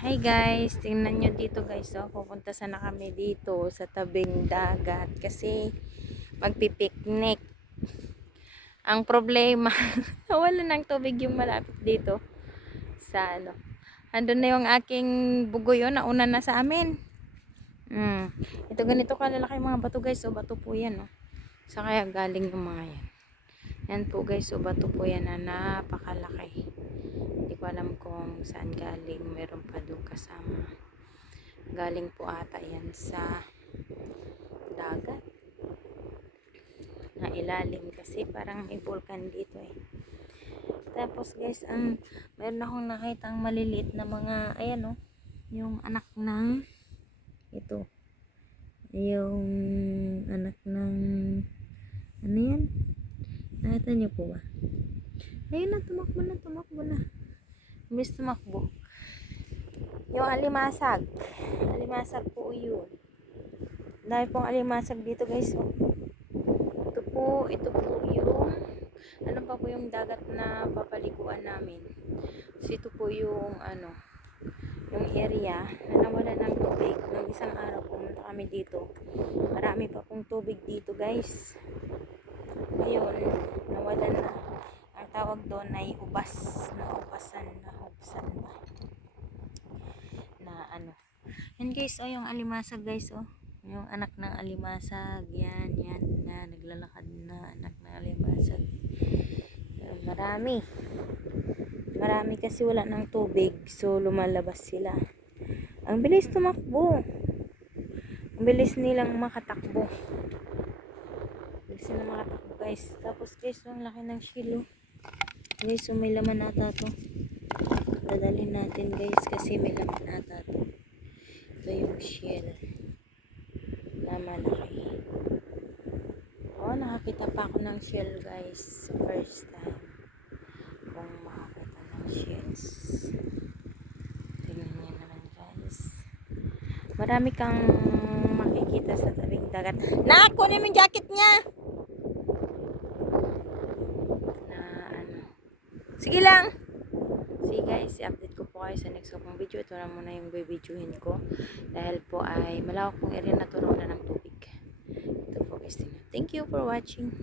Hi guys, tingnan nyo dito guys. Oh, pupunta sana kami dito sa tabing dagat kasi magpipiknik. Ang problema, wala ng tubig yung malapit dito sa ano. Andun na yung aking bugoy na una na sa amin. Mm. Ito ganito kalalaki mga bato guys. So bato po yan. Oh. Sa kaya galing yung mga yan. Yan po guys. So bato po yan na napakalaki. Ko alam kung saan galing. Meron pa doon kasama. Galing po ata yan sa dagat. Na ilalim kasi parang may vulkan dito eh. Tapos guys, ang meron akong nakita ang maliliit na mga, ayan oh, yung anak ng, ito, yung anak ng, ano yan? Nakita niyo po ba? Ayun na, tumakbo na, tumakbo na. Miss tumakbo. Yung alimasag. Alimasag po yun. Dahil pong alimasag dito guys. Oh. Ito po, ito po yung ano pa po yung dagat na papaliguan namin. So ito po yung ano yung area na nawala ng tubig. Nung isang araw pumunta kami dito. Marami pa pong tubig dito guys. Ngayon, nawala na. Ang tawag doon ay ubas. Na ubasan. Na ubasan ba? Na ano. Yan guys, oh, yung alimasag guys, oh. Yung anak ng alimasag. Yan, yan. Na, naglalakad na anak ng alimasag. Marami. Marami kasi wala ng tubig. So, lumalabas sila. Ang bilis tumakbo. Ang bilis nilang makatakbo. Bilis nilang makatakbo guys. Tapos guys, ang laki ng shilo. Guys, so may laman ata to. Dadalhin natin guys kasi may laman ata to. Ito yung shell. Na malaki. Oh, nakakita pa ako ng shell guys. First time. Kung makakita ng shells. Tingnan niyo naman guys. Marami kang makikita sa tabing dagat. Nak, kunin mo yung jacket niya! Na ano. Sige lang! Guys, i-update ko po kayo sa next ko pong video. Ito na muna yung bibidyohin ko. Dahil po ay malawak pong area na turuan na ng tubig. Ito po guys. tingnan. Thank you for watching.